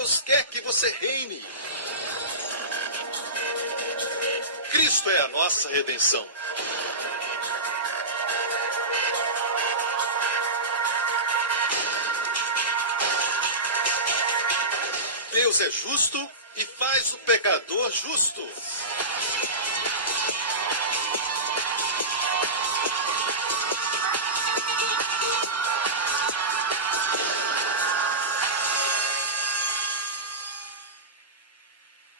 Deus quer que você reine. Cristo é a nossa redenção. Deus é justo e faz o pecador justo.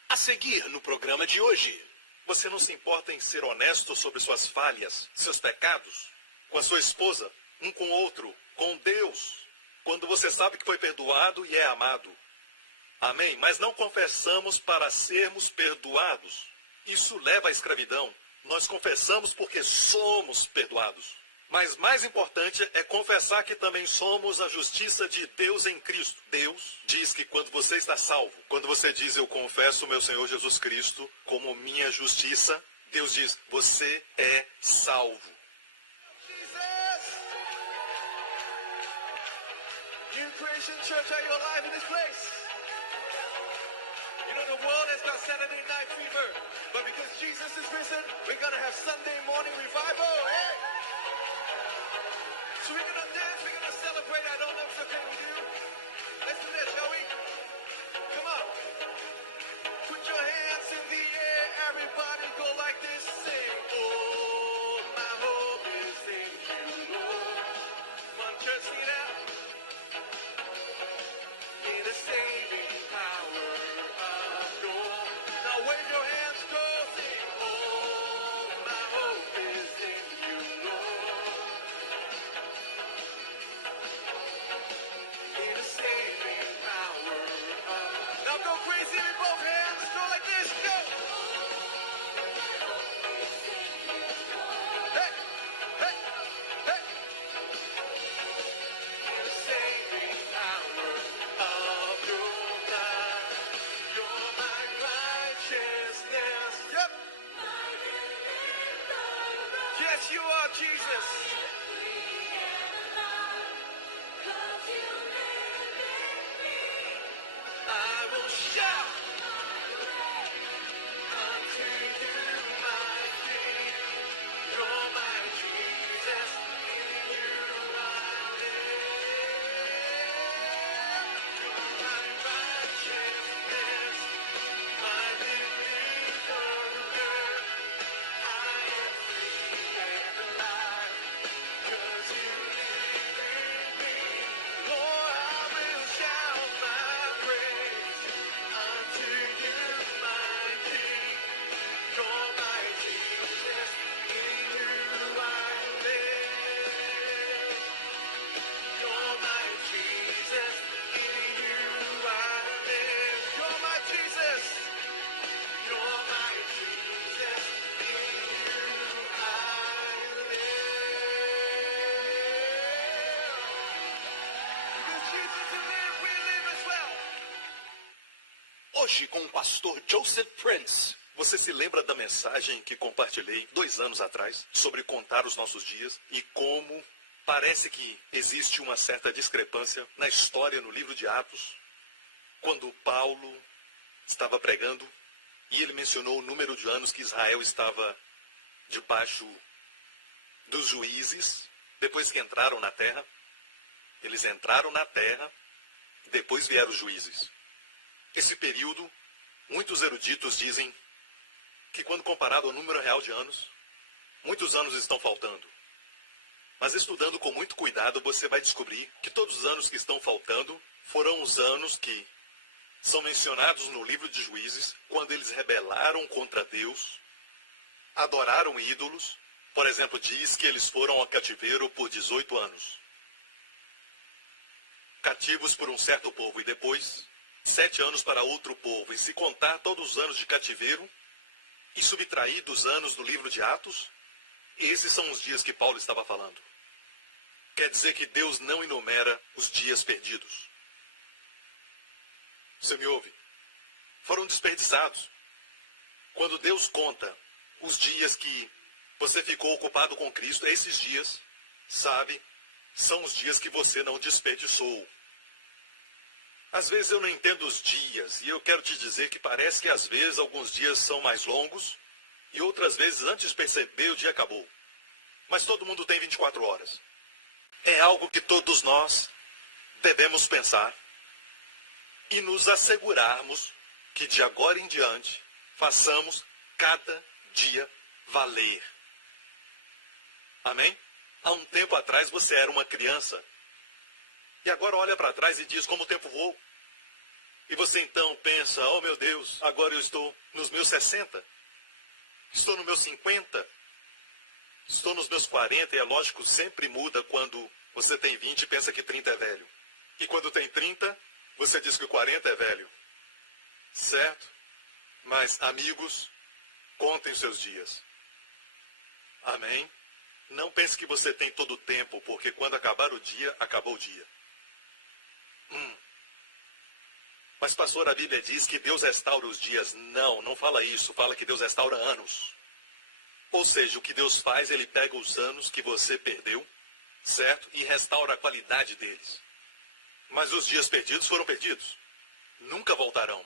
A seguir no programa de hoje. Você não se importa em ser honesto sobre suas falhas, seus pecados, com a sua esposa, um com o outro, com Deus, quando você sabe que foi perdoado e é amado. Amém? Mas não confessamos para sermos perdoados. Isso leva à escravidão. Nós confessamos porque somos perdoados. Mas mais importante é confessar que também somos a justiça de Deus em Cristo. Deus diz que quando você está salvo, quando você diz eu confesso o meu Senhor Jesus Cristo como minha justiça, Deus diz, você é salvo. New Creation Church, are you alive in this place? You know the world has got Saturday night fever, but because Jesus is risen, we're gonna have Sunday morning revival. Hey! So we're gonna dance, we're gonna celebrate. I don't know if it's okay with you. Let's do this, shall we? Come on. Put your hands in the air, everybody go like this. Sing, oh, my hope is in you, Lord. Come on, church, sing it out. In the saving power of God. Now wave your hands, go sing, oh, my hope is in you, Lord. In the saving power of. Now go crazy with both hands. Go like this. Go. Hey, hey, hey. In the saving power of your blood, you're my righteousness. Yep. Yes, you are, Jesus. I will shout unto you, my King. You're my Jesus. In you I live. You're my righteousness, my deliverer. I am free and alive, 'cause you live in me. Lord, I will shout my praise unto you, my King. You're my Jesus, in you I live. You're my Jesus, in you I live. You're my Jesus. You're my Jesus, in you I live. Because Jesus you live, we live as well. Hoje com o pastor Joseph Prince. Você se lembra da mensagem que compartilhei 2 anos atrás sobre contar os nossos dias e como parece que existe uma certa discrepância na história no livro de Atos, quando Paulo estava pregando e ele mencionou o número de anos que Israel estava debaixo dos juízes depois que entraram na terra. Eles entraram na terra, depois vieram os juízes. Esse período, muitos eruditos dizem que quando comparado ao número real de anos, muitos anos estão faltando. Mas estudando com muito cuidado, você vai descobrir que todos os anos que estão faltando foram os anos que são mencionados no livro de Juízes, quando eles rebelaram contra Deus, adoraram ídolos. Por exemplo, diz que eles foram ao cativeiro por 18 anos. Cativos por um certo povo e depois 7 anos para outro povo. E se contar todos os anos de cativeiro e subtrair dos anos do livro de Atos, esses são os dias que Paulo estava falando. Quer dizer que Deus não enumera os dias perdidos. Você me ouve? Foram desperdiçados. Quando Deus conta os dias que você ficou ocupado com Cristo, esses dias, sabe, são os dias que você não desperdiçou. Às vezes eu não entendo os dias, e eu quero te dizer que parece que às vezes alguns dias são mais longos, e outras vezes, antes de perceber, o dia acabou. Mas todo mundo tem 24 horas. É algo que todos nós devemos pensar e nos assegurarmos que de agora em diante façamos cada dia valer. Amém? Há um tempo atrás você era uma criança. E agora olha para trás e diz como o tempo voou. E você então pensa, oh meu Deus, agora eu estou nos meus 60. Estou nos meus 50. Estou nos meus 40. E é lógico, sempre muda quando você tem 20 e pensa que 30 é velho. E quando tem 30, você diz que 40 é velho. Certo? Mas, amigos, contem os seus dias. Amém? Não pense que você tem todo o tempo, porque quando acabar o dia, acabou o dia. Mas, pastor, a Bíblia diz que Deus restaura os dias. Não, não fala isso. Fala que Deus restaura anos. Ou seja, o que Deus faz, Ele pega os anos que você perdeu, certo? E restaura a qualidade deles. Mas os dias perdidos foram perdidos. Nunca voltarão.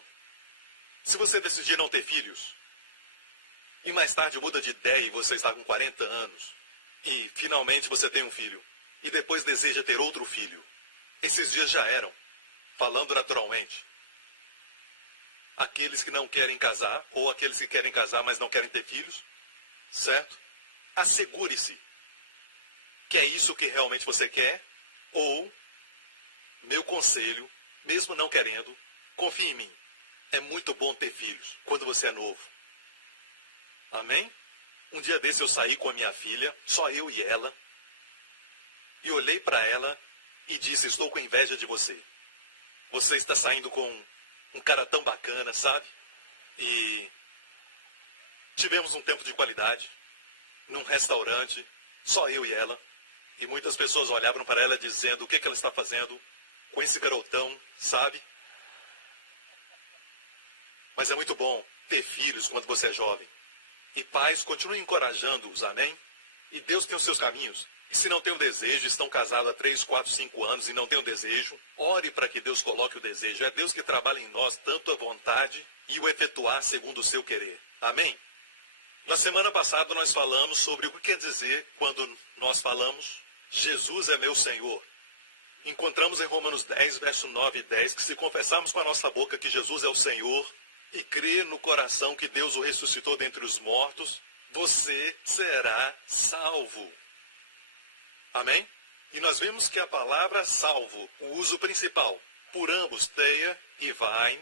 Se você decidir não ter filhos, e mais tarde muda de ideia e você está com 40 anos, e finalmente você tem um filho, e depois deseja ter outro filho, esses dias já eram, falando naturalmente. Aqueles que não querem casar, ou aqueles que querem casar, mas não querem ter filhos, certo? Assegure-se que é isso que realmente você quer, ou, meu conselho, mesmo não querendo, confie em mim. É muito bom ter filhos quando você é novo. Amém? Um dia desse eu saí com a minha filha, só eu e ela, e olhei para ela e disse, estou com inveja de você. Você está saindo com um cara tão bacana, sabe? E tivemos um tempo de qualidade, num restaurante, só eu e ela. E muitas pessoas olhavam para ela dizendo, o que ela está fazendo com esse garotão, sabe? Mas é muito bom ter filhos quando você é jovem. E pais, continuem encorajando-os, amém? E Deus tem os seus caminhos. E se não tem o desejo, estão casados há 3, 4, 5 anos e não tem o desejo, ore para que Deus coloque o desejo. É Deus que trabalha em nós tanto a vontade e o efetuar segundo o seu querer. Amém? Na semana passada nós falamos sobre o que quer dizer quando nós falamos Jesus é meu Senhor. Encontramos em Romanos 10, verso 9 e 10, que se confessarmos com a nossa boca que Jesus é o Senhor e crer no coração que Deus o ressuscitou dentre os mortos, você será salvo. Amém? E nós vimos que a palavra salvo, o uso principal, por ambos, teia e vain,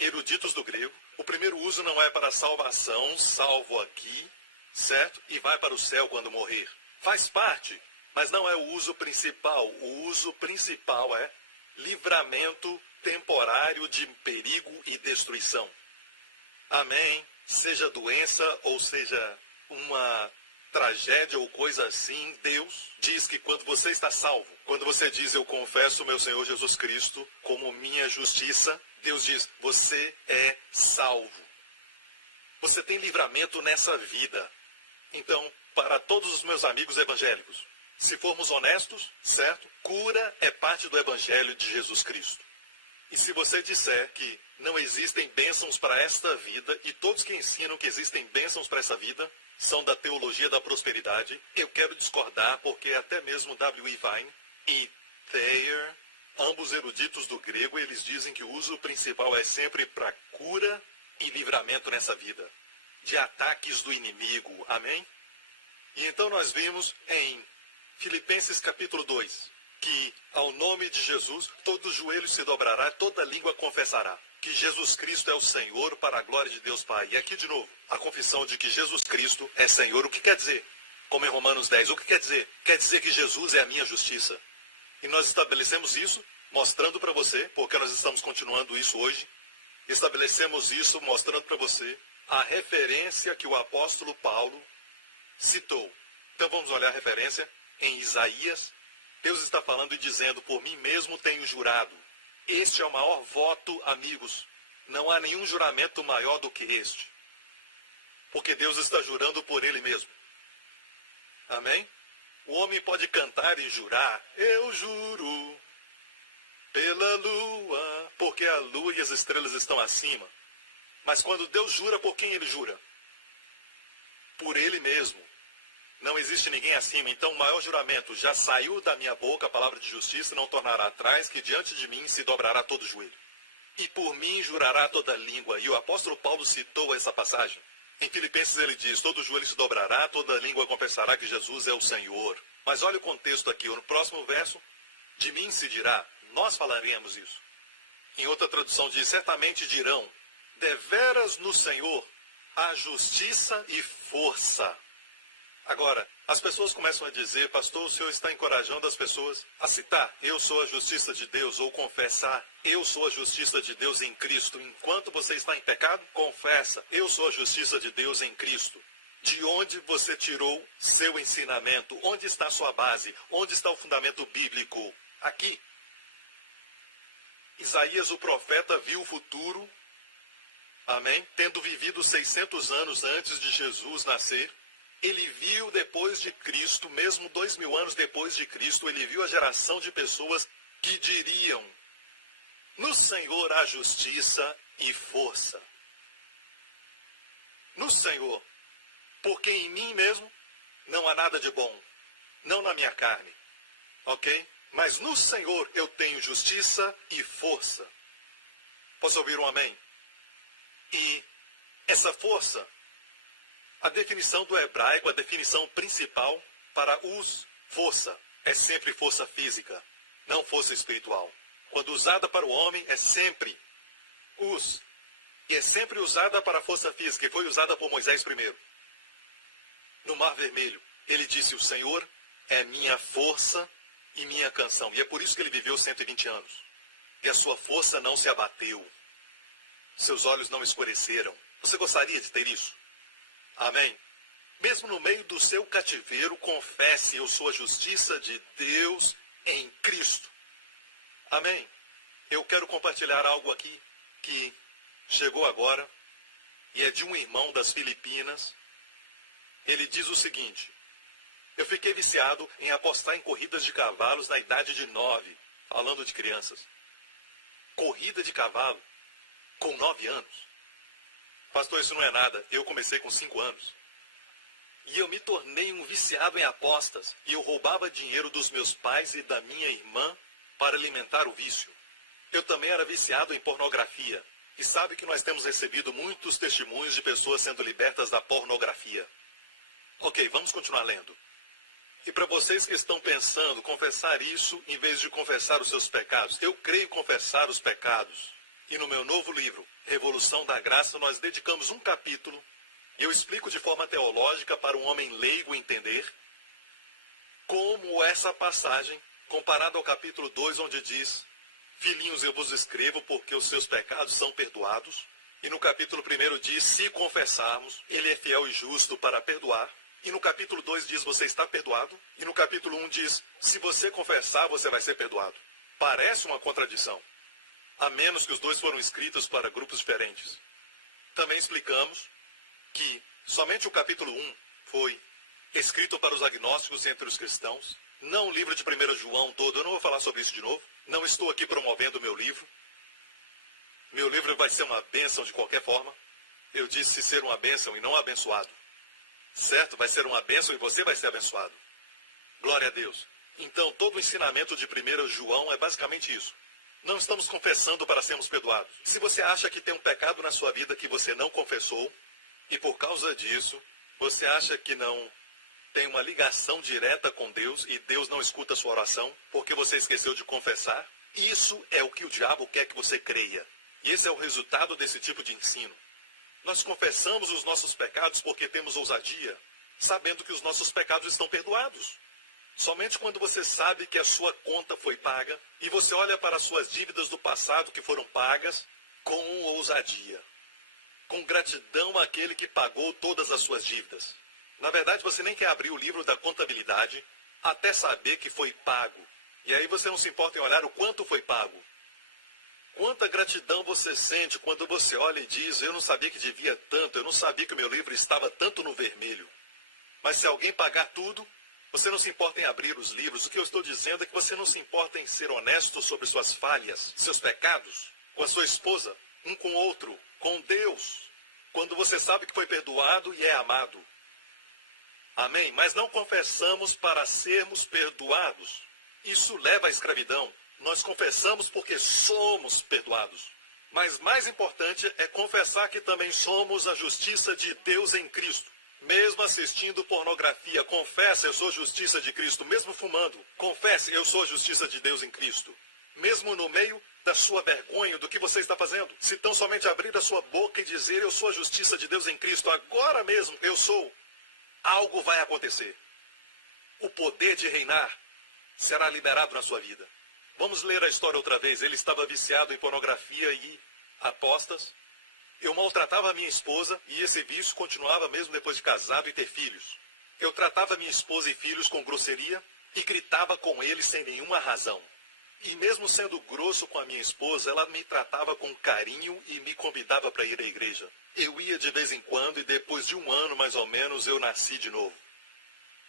eruditos do grego, o primeiro uso não é para salvação, salvo aqui, certo? E vai para o céu quando morrer. Faz parte, mas não é o uso principal. O uso principal é livramento temporário de perigo e destruição. Amém? Seja doença ou seja uma tragédia ou coisa assim, Deus diz que quando você está salvo, quando você diz eu confesso o meu Senhor Jesus Cristo como minha justiça, Deus diz, você é salvo. Você tem livramento nessa vida. Então, para todos os meus amigos evangélicos, se formos honestos, certo? Cura é parte do evangelho de Jesus Cristo. E se você disser que não existem bênçãos para esta vida, e todos que ensinam que existem bênçãos para essa vida, são da teologia da prosperidade, eu quero discordar, porque até mesmo W.E. Vine e Thayer, ambos eruditos do grego, eles dizem que o uso principal é sempre para cura e livramento nessa vida, de ataques do inimigo, amém? E então nós vimos em Filipenses capítulo 2, que ao nome de Jesus, todo joelho se dobrará, toda língua confessará que Jesus Cristo é o Senhor para a glória de Deus Pai. E aqui de novo, a confissão de que Jesus Cristo é Senhor. O que quer dizer? Como em Romanos 10, o que quer dizer? Quer dizer que Jesus é a minha justiça. E nós estabelecemos isso, mostrando para você, porque nós estamos continuando isso hoje, estabelecemos isso mostrando para você a referência que o apóstolo Paulo citou. Então vamos olhar a referência em Isaías. Deus está falando e dizendo, por mim mesmo tenho jurado. Este é o maior voto, amigos. Não há nenhum juramento maior do que este. Porque Deus está jurando por Ele mesmo. Amém? O homem pode cantar e jurar. Eu juro pela lua, porque a lua e as estrelas estão acima. Mas quando Deus jura, por quem ele jura? Por ele mesmo. Não existe ninguém acima. Então o maior juramento: já saiu da minha boca a palavra de justiça, não tornará atrás, que diante de mim se dobrará todo joelho. E por mim jurará toda língua. E o apóstolo Paulo citou essa passagem. Em Filipenses ele diz: todo joelho se dobrará, toda língua confessará que Jesus é o Senhor. Mas olha o contexto aqui, no próximo verso: de mim se dirá. Nós falaremos isso. Em outra tradução diz: certamente dirão, deveras no Senhor há justiça e força. Agora, as pessoas começam a dizer: pastor, o senhor está encorajando as pessoas a citar eu sou a justiça de Deus, ou confessar eu sou a justiça de Deus em Cristo. Enquanto você está em pecado, confessa eu sou a justiça de Deus em Cristo. De onde você tirou seu ensinamento? Onde está a sua base? Onde está o fundamento bíblico? Aqui. Isaías, o profeta, viu o futuro, amém? Tendo vivido 600 anos antes de Jesus nascer. Ele viu depois de Cristo, mesmo 2000 anos depois de Cristo, ele viu a geração de pessoas que diriam: no Senhor há justiça e força. No Senhor, porque em mim mesmo não há nada de bom, não na minha carne, ok? Mas no Senhor eu tenho justiça e força. Posso ouvir um amém? E essa força, a definição do hebraico, a definição principal para força, é sempre força física, não força espiritual. Quando usada para o homem, é sempre e é sempre usada para a força física, e foi usada por Moisés primeiro. No Mar Vermelho, ele disse: o Senhor é minha força e minha canção. E é por isso que ele viveu 120 anos. E a sua força não se abateu. Seus olhos não escureceram. Você gostaria de ter isso? Amém? Mesmo no meio do seu cativeiro, confesse: eu sou a justiça de Deus em Cristo. Amém? Eu quero compartilhar algo aqui que chegou agora e é de um irmão das Filipinas. Ele diz o seguinte: eu fiquei viciado em apostar em corridas de cavalos na idade de 9, falando de crianças. Corrida de cavalo com 9 anos. Pastor, isso não é nada. Eu comecei com 5 anos. E eu me tornei um viciado em apostas. E eu roubava dinheiro dos meus pais e da minha irmã para alimentar o vício. Eu também era viciado em pornografia. E sabe que nós temos recebido muitos testemunhos de pessoas sendo libertas da pornografia. Ok, vamos continuar lendo. E para vocês que estão pensando confessar isso em vez de confessar os seus pecados, eu creio confessar os pecados. E no meu novo livro, Revolução da Graça, nós dedicamos um capítulo e eu explico de forma teológica para um homem leigo entender como essa passagem, comparada ao capítulo 2, onde diz: filhinhos, eu vos escrevo porque os seus pecados são perdoados. E no capítulo 1 diz: se confessarmos, ele é fiel e justo para perdoar. E no capítulo 2 diz: você está perdoado. E no capítulo 1 diz: se você confessar, você vai ser perdoado. Parece uma contradição, a menos que os dois foram escritos para grupos diferentes. Também explicamos que somente o capítulo 1 foi escrito para os agnósticos entre os cristãos, não o livro de 1 João todo. Eu não vou falar sobre isso de novo. Não estou aqui promovendo o meu livro. Meu livro vai ser uma bênção de qualquer forma. Eu disse ser uma bênção e não abençoado. Certo? Vai ser uma bênção e você vai ser abençoado. Glória a Deus. Então, todo o ensinamento de 1 João é basicamente isso. Não estamos confessando para sermos perdoados. Se você acha que tem um pecado na sua vida que você não confessou, e por causa disso, você acha que não tem uma ligação direta com Deus e Deus não escuta a sua oração porque você esqueceu de confessar, isso é o que o diabo quer que você creia. E esse é o resultado desse tipo de ensino. Nós confessamos os nossos pecados porque temos ousadia, sabendo que os nossos pecados estão perdoados. Somente quando você sabe que a sua conta foi paga e você olha para as suas dívidas do passado que foram pagas com ousadia, com gratidão àquele que pagou todas as suas dívidas. Na verdade, você nem quer abrir o livro da contabilidade até saber que foi pago. E aí você não se importa em olhar o quanto foi pago. Quanta gratidão você sente quando você olha e diz: eu não sabia que devia tanto, eu não sabia que o meu livro estava tanto no vermelho. Mas se alguém pagar tudo, você não se importa em abrir os livros. O que eu estou dizendo é que você não se importa em ser honesto sobre suas falhas, seus pecados. com a sua esposa, um com o outro, com Deus, quando você sabe que foi perdoado e é amado. Amém? Mas não confessamos para sermos perdoados. Isso leva à escravidão. Nós confessamos porque somos perdoados. Mas mais importante é confessar que também somos a justiça de Deus em Cristo. Mesmo assistindo pornografia, confessa, eu sou a justiça de Cristo. Mesmo fumando, confesse, eu sou a justiça de Deus em Cristo. Mesmo no meio da sua vergonha, do que você está fazendo. Se tão somente abrir a sua boca e dizer, eu sou a justiça de Deus em Cristo, agora mesmo eu sou, algo vai acontecer. O poder de reinar será liberado na sua vida. Vamos ler a história outra vez. Ele estava viciado em pornografia e apostas. Eu maltratava a minha esposa e esse vício continuava mesmo depois de casado e ter filhos. Eu tratava minha esposa e filhos com grosseria e gritava com eles sem nenhuma razão. E mesmo sendo grosso com a minha esposa, ela me tratava com carinho e me convidava para ir à igreja. Eu ia de vez em quando e depois de um ano mais ou menos eu nasci de novo.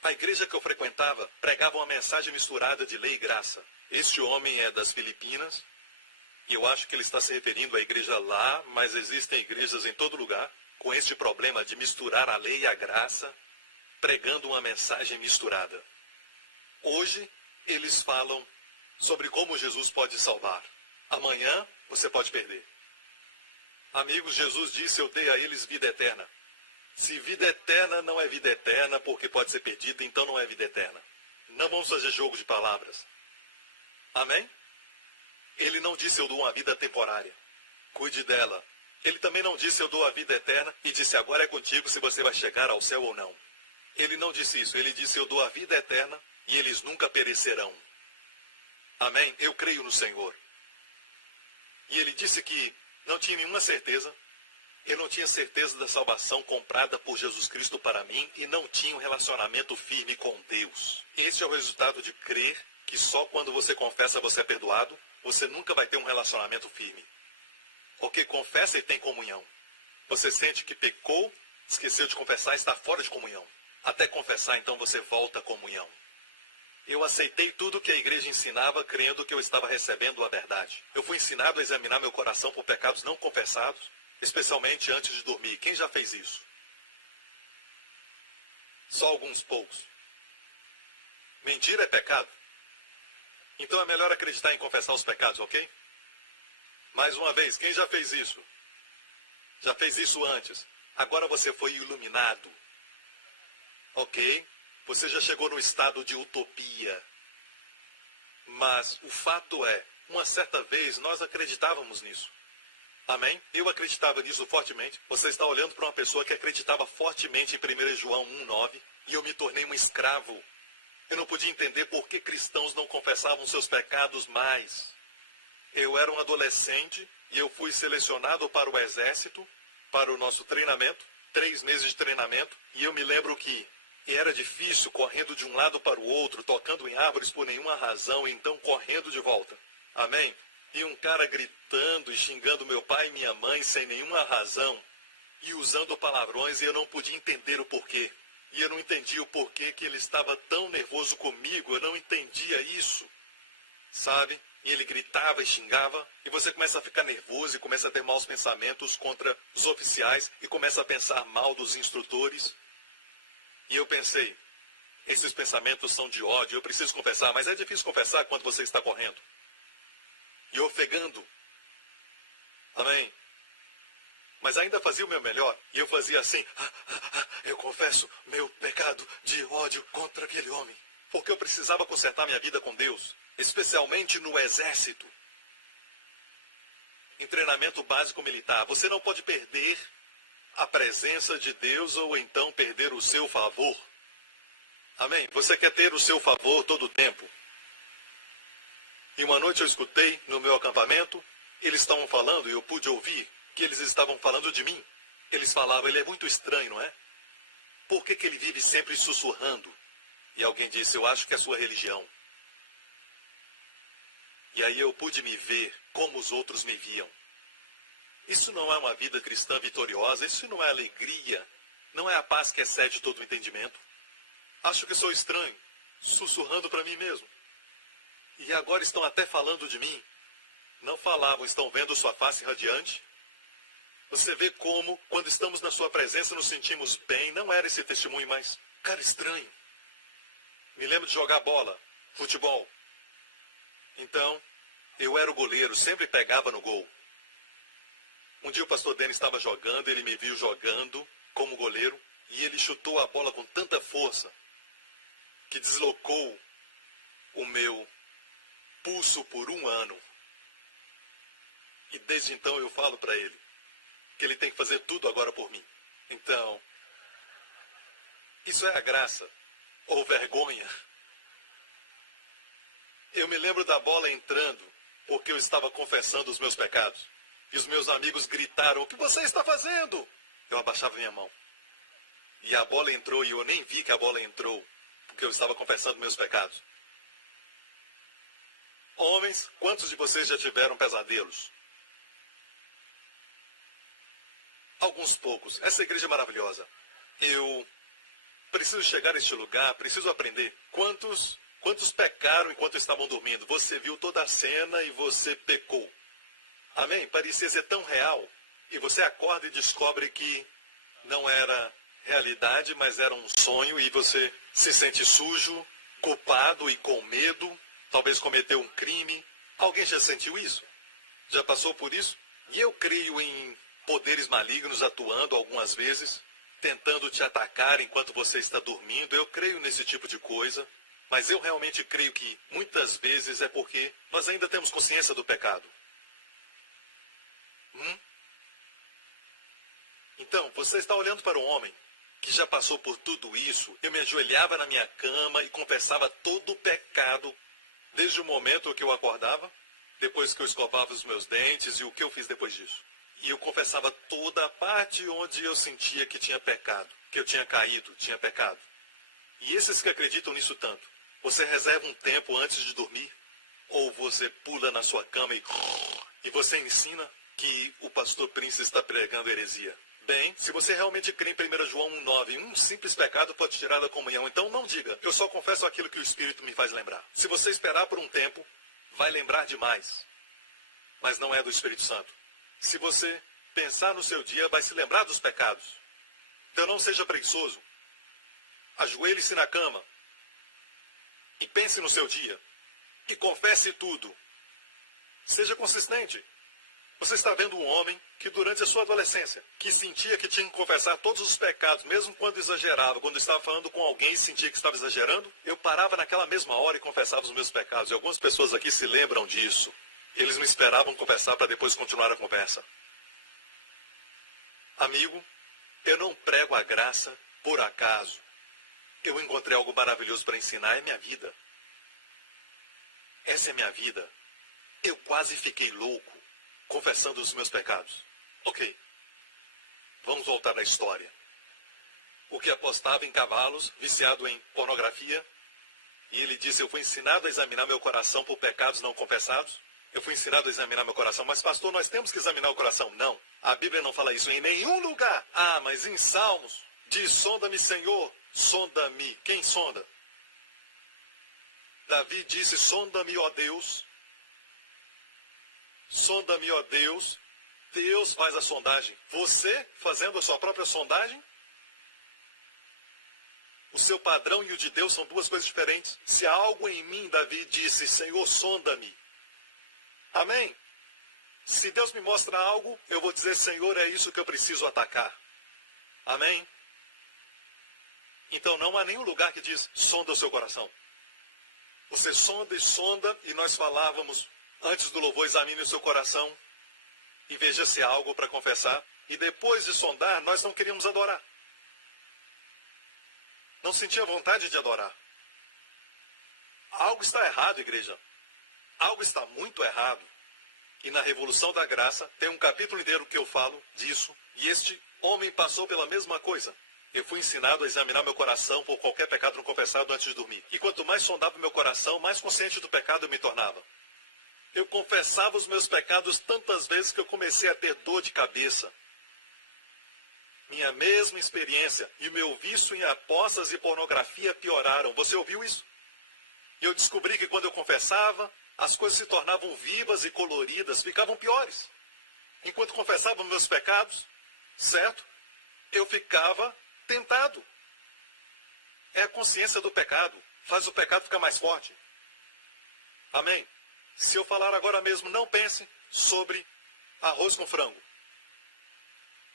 A igreja que eu frequentava pregava uma mensagem misturada de lei e graça. Este homem é das Filipinas. E eu acho que ele está se referindo à igreja lá, mas existem igrejas em todo lugar com este problema de misturar a lei e a graça, pregando uma mensagem misturada. Hoje, eles falam sobre como Jesus pode salvar. Amanhã, você pode perder. Amigos, Jesus disse, eu dei a eles vida eterna. Se vida eterna não é vida eterna, porque pode ser perdida, então não é vida eterna. Não vamos fazer jogo de palavras. Amém? Ele não disse, eu dou uma vida temporária. Cuide dela. Ele também não disse, eu dou a vida eterna e disse, agora é contigo se você vai chegar ao céu ou não. Ele não disse isso. Ele disse, eu dou a vida eterna e eles nunca perecerão. Amém? Eu creio no Senhor. E ele disse que não tinha nenhuma certeza. Eu não tinha certeza da salvação comprada por Jesus Cristo para mim e não tinha um relacionamento firme com Deus. Esse é o resultado de crer que só quando você confessa você é perdoado, você nunca vai ter um relacionamento firme. Porque confessa e tem comunhão. Você sente que pecou, esqueceu de confessar, está fora de comunhão. Até confessar, então você volta à comunhão. Eu aceitei tudo que a igreja ensinava, crendo que eu estava recebendo a verdade. Eu fui ensinado a examinar meu coração por pecados não confessados, especialmente antes de dormir. Quem já fez isso? Só alguns poucos. Mentira é pecado? Então é melhor acreditar em confessar os pecados, ok? Mais uma vez, quem já fez isso? Já fez isso antes. Agora você foi iluminado. Ok? Você já chegou no estado de utopia. Mas o fato é, uma certa vez nós acreditávamos nisso. Amém? Eu acreditava nisso fortemente. Você está olhando para uma pessoa que acreditava fortemente em 1 João 1,9 e eu me tornei um escravo. Eu não podia entender por que cristãos não confessavam seus pecados mais. Eu era um adolescente e eu fui selecionado para o exército, para o nosso treinamento, 3 meses de treinamento, e eu me lembro que era difícil correndo de um lado para o outro, tocando em árvores por nenhuma razão, e então correndo de volta. Amém? E um cara gritando e xingando meu pai e minha mãe sem nenhuma razão, e usando palavrões, e eu não podia entender o porquê. E eu não entendia o porquê que ele estava tão nervoso comigo, eu não entendia isso, sabe? E ele gritava e xingava, e você começa a ficar nervoso e começa a ter maus pensamentos contra os oficiais e começa a pensar mal dos instrutores. E eu pensei, esses pensamentos são de ódio, eu preciso confessar, mas é difícil confessar quando você está correndo. E ofegando. Amém? Mas ainda fazia o meu melhor, e eu fazia assim, eu confesso meu pecado de ódio contra aquele homem. Porque eu precisava consertar minha vida com Deus, especialmente no exército. Em treinamento básico militar, você não pode perder a presença de Deus ou então perder o seu favor. Amém? Você quer ter o seu favor todo o tempo. E uma noite eu escutei no meu acampamento, eles estavam falando e eu pude ouvir que eles estavam falando de mim. Eles falavam, ele é muito estranho, não é? Por que ele vive sempre sussurrando? E alguém disse, eu acho que é a sua religião. E aí eu pude me ver como os outros me viam. Isso não é uma vida cristã vitoriosa, isso não é alegria, não é a paz que excede todo o entendimento. Acho que sou estranho, sussurrando para mim mesmo. E agora estão até falando de mim. não falavam, estão vendo sua face radiante? Você vê como, quando estamos na sua presença, nos sentimos bem. Não era esse testemunho, mas, cara, estranho. Me lembro de jogar bola, futebol. Então, eu era o goleiro, sempre pegava no gol. Um dia o pastor Denis estava jogando, ele me viu jogando como goleiro, e ele chutou a bola com tanta força que deslocou o meu pulso por 1 ano. E desde então eu falo para ele que ele tem que fazer tudo agora por mim. Então, isso é a graça ou vergonha? Eu me lembro da bola entrando porque eu estava confessando os meus pecados. E os meus amigos gritaram: "O que você está fazendo?" Eu abaixava minha mão. E a bola entrou e eu nem vi que a bola entrou, porque eu estava confessando meus pecados. Homens, quantos de vocês já tiveram pesadelos? Alguns poucos. Essa igreja é maravilhosa. Eu preciso chegar a este lugar, preciso aprender. Quantos pecaram enquanto estavam dormindo? Você viu toda a cena e você pecou. Amém? Parecia ser tão real. E você acorda e descobre que não era realidade, mas era um sonho. E você se sente sujo, culpado e com medo. Talvez cometeu um crime. Alguém já sentiu isso? Já passou por isso? E eu creio em poderes malignos atuando algumas vezes, tentando te atacar enquanto você está dormindo. Eu creio nesse tipo de coisa. Mas eu realmente creio que muitas vezes é porque nós ainda temos consciência do pecado. Então, você está olhando para um homem que já passou por tudo isso. Eu me ajoelhava na minha cama e confessava todo o pecado, desde o momento que eu acordava, depois que eu escovava os meus dentes e o que eu fiz depois disso. E eu confessava toda a parte onde eu sentia que tinha pecado, que eu tinha caído, tinha pecado. E esses que acreditam nisso tanto, você reserva um tempo antes de dormir? Ou você pula na sua cama e você ensina que o pastor Prince está pregando heresia? Bem, se você realmente crê em 1 João 1,9, um simples pecado pode tirar da comunhão, então não diga: eu só confesso aquilo que o Espírito me faz lembrar. Se você esperar por um tempo, vai lembrar demais. Mas não é do Espírito Santo. Se você pensar no seu dia, vai se lembrar dos pecados. Então não seja preguiçoso. Ajoelhe-se na cama e pense no seu dia. E confesse tudo. Seja consistente. Você está vendo um homem que durante a sua adolescência, que sentia que tinha que confessar todos os pecados, mesmo quando exagerava, quando estava falando com alguém e sentia que estava exagerando, eu parava naquela mesma hora e confessava os meus pecados. E algumas pessoas aqui se lembram disso. Eles não esperavam confessar para depois continuar a conversa. Amigo, eu não prego a graça por acaso. Eu encontrei algo maravilhoso para ensinar, é minha vida. Essa é minha vida. Eu quase fiquei louco confessando os meus pecados. Ok. Vamos voltar à história. O que apostava em cavalos, viciado em pornografia, e ele disse: eu fui ensinado a examinar meu coração por pecados não confessados. Eu fui ensinado a examinar meu coração. Mas pastor, nós temos que examinar o coração. Não. A Bíblia não fala isso em nenhum lugar. Ah, mas em Salmos diz: sonda-me, Senhor, sonda-me. Quem sonda? Davi disse: sonda-me, ó Deus. Sonda-me, ó Deus. Deus faz a sondagem. Você fazendo a sua própria sondagem? O seu padrão e o de Deus são duas coisas diferentes. Se há algo em mim, Davi disse: Senhor, sonda-me. Amém? Se Deus me mostra algo, eu vou dizer: Senhor, é isso que eu preciso atacar. Amém? Então não há nenhum lugar que diz: sonda o seu coração. Você sonda, e nós falávamos antes do louvor: examine o seu coração e veja se há algo para confessar. E depois de sondar, nós não queríamos adorar. Não sentia vontade de adorar. Algo está errado, igreja. Algo está muito errado. E na Revolução da Graça tem um capítulo inteiro que eu falo disso. E este homem passou pela mesma coisa. Eu fui ensinado a examinar meu coração por qualquer pecado não confessado antes de dormir. E quanto mais sondava meu coração, mais consciente do pecado eu me tornava. Eu confessava os meus pecados tantas vezes que eu comecei a ter dor de cabeça. Minha mesma experiência e o meu vício em apostas e pornografia pioraram. Você ouviu isso? E eu descobri que quando eu confessava, as coisas se tornavam vivas e coloridas, ficavam piores. Enquanto confessava meus pecados, certo? Eu ficava tentado. É a consciência do pecado. Faz o pecado ficar mais forte. Amém? Se eu falar agora mesmo, não pense sobre arroz com frango.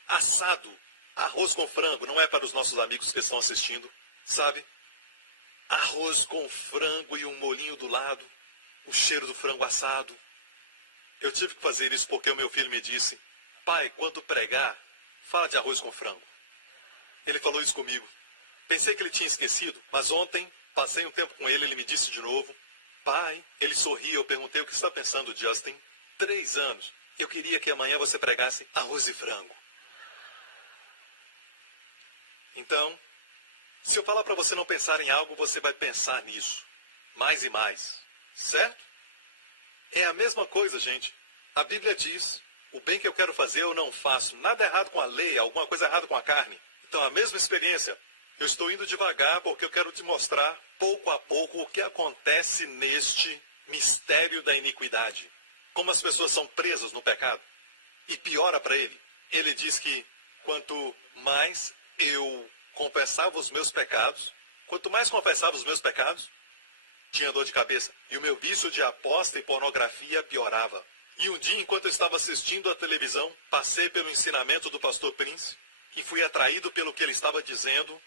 Assado, arroz com frango, não é para os nossos amigos que estão assistindo, sabe? Arroz com frango e um molhinho do lado, o cheiro do frango assado. Eu tive que fazer isso porque o meu filho me disse: pai, quando pregar, fala de arroz com frango. Ele falou isso comigo. Pensei que ele tinha esquecido, mas ontem passei um tempo com ele, ele me disse de novo: pai, ele sorriu, eu perguntei: o que você está pensando, Justin? 3 anos. Eu queria que amanhã você pregasse arroz e frango. Então, se eu falar para você não pensar em algo, você vai pensar nisso. Mais e mais. Certo? É a mesma coisa, gente. A Bíblia diz: o bem que eu quero fazer eu não faço. Nada errado com a lei, alguma coisa errada com a carne. Então, a mesma experiência. Eu estou indo devagar porque eu quero te mostrar, pouco a pouco, o que acontece neste mistério da iniquidade. Como as pessoas são presas no pecado. E piora para ele. Ele diz que quanto mais eu confessava os meus pecados, quanto mais confessava os meus pecados, tinha dor de cabeça. E o meu vício de aposta e pornografia piorava. E um dia, enquanto eu estava assistindo a televisão, passei pelo ensinamento do pastor Prince e fui atraído pelo que ele estava dizendo.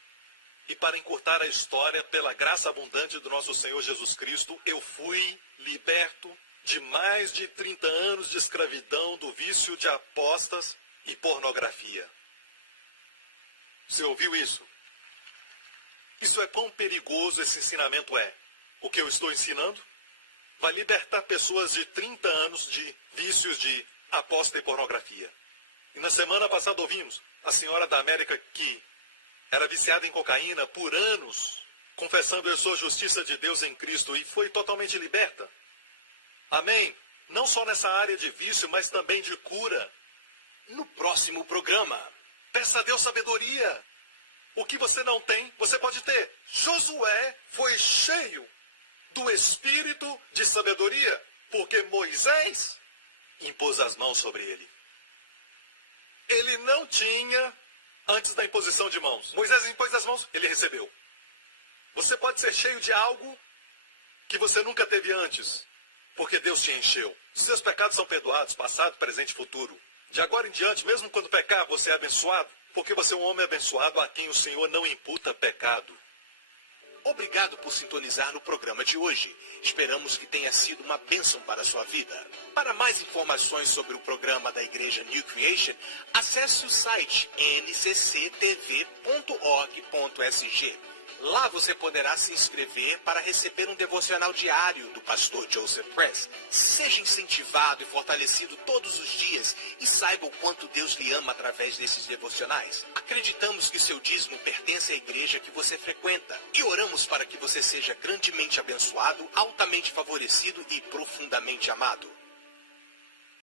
E para encurtar a história, pela graça abundante do nosso Senhor Jesus Cristo, eu fui liberto de mais de 30 anos de escravidão do vício de apostas e pornografia. Você ouviu isso? Isso é quão perigoso esse ensinamento é. O que eu estou ensinando vai libertar pessoas de 30 anos de vícios de aposta e pornografia. E na semana passada ouvimos a senhora da América que era viciada em cocaína por anos, confessando: eu sou a justiça de Deus em Cristo, e foi totalmente liberta. Amém? Não só nessa área de vício, mas também de cura. No próximo programa, peça a Deus sabedoria. O que você não tem, você pode ter. Josué foi cheio do espírito de sabedoria, porque Moisés impôs as mãos sobre ele. Ele não tinha antes da imposição de mãos. Moisés impôs as mãos, ele recebeu. Você pode ser cheio de algo que você nunca teve antes, porque Deus te encheu. Seus pecados são perdoados, passado, presente e futuro. De agora em diante, mesmo quando pecar, você é abençoado, porque você é um homem abençoado a quem o Senhor não imputa pecado. Obrigado por sintonizar no programa de hoje. Esperamos que tenha sido uma bênção para a sua vida. Para mais informações sobre o programa da Igreja New Creation, acesse o site ncctv.org.sg. Lá você poderá se inscrever para receber um devocional diário do pastor Joseph Prince. Seja incentivado e fortalecido todos os dias e saiba o quanto Deus lhe ama através desses devocionais. Acreditamos que seu dízimo pertence à igreja que você frequenta e oramos para que você seja grandemente abençoado, altamente favorecido e profundamente amado.